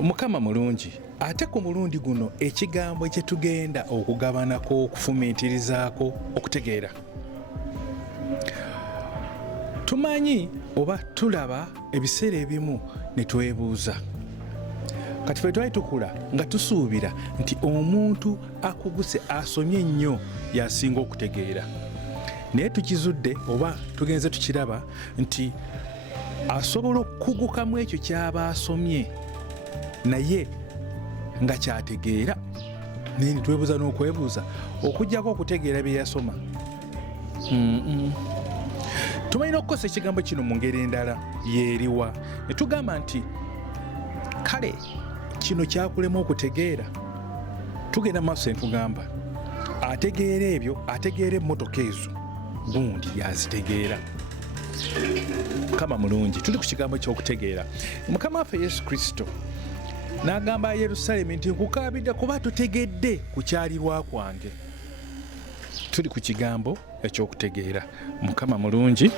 Mukama mulungi ate ku mulundi guno ekigambo kyetugenda okugabanako okufumiitirizaako okutegeera. Tumanyi oba tulaba ebiseera ebimu ne twebuuza kati ffe twali tukula nga tusuubira nti omuntu akuguse asomye ennyo yasinga okutegeera, naye tukizudde oba tugenze tukiraba nti asobola okukugukamu ekyo ky'aba asomye naye nga kyategeera. naye nitwebuuza n'okwebuuza okuggyako okutegeera bye yasoma. Tumalina okukosa ekigambo kino mu ngeri endala yeeriwa ne tugamba nti kale kino kyakulema okutegeera. Tugenda mu maaso ne tugamba ategeera ebyo, ategeera emmotoka ezo gundi yazitegeera. Mukama mulungi, tuli ku kigambo ky'okutegeera. Mukama waffe Yesu Kristo n'agamba Yerusaalemi nti nkukaabidde kuba tutegedde ku kyalirwa kwange. Tuli ku kigambo eky'okutegeera. Mukama mulungi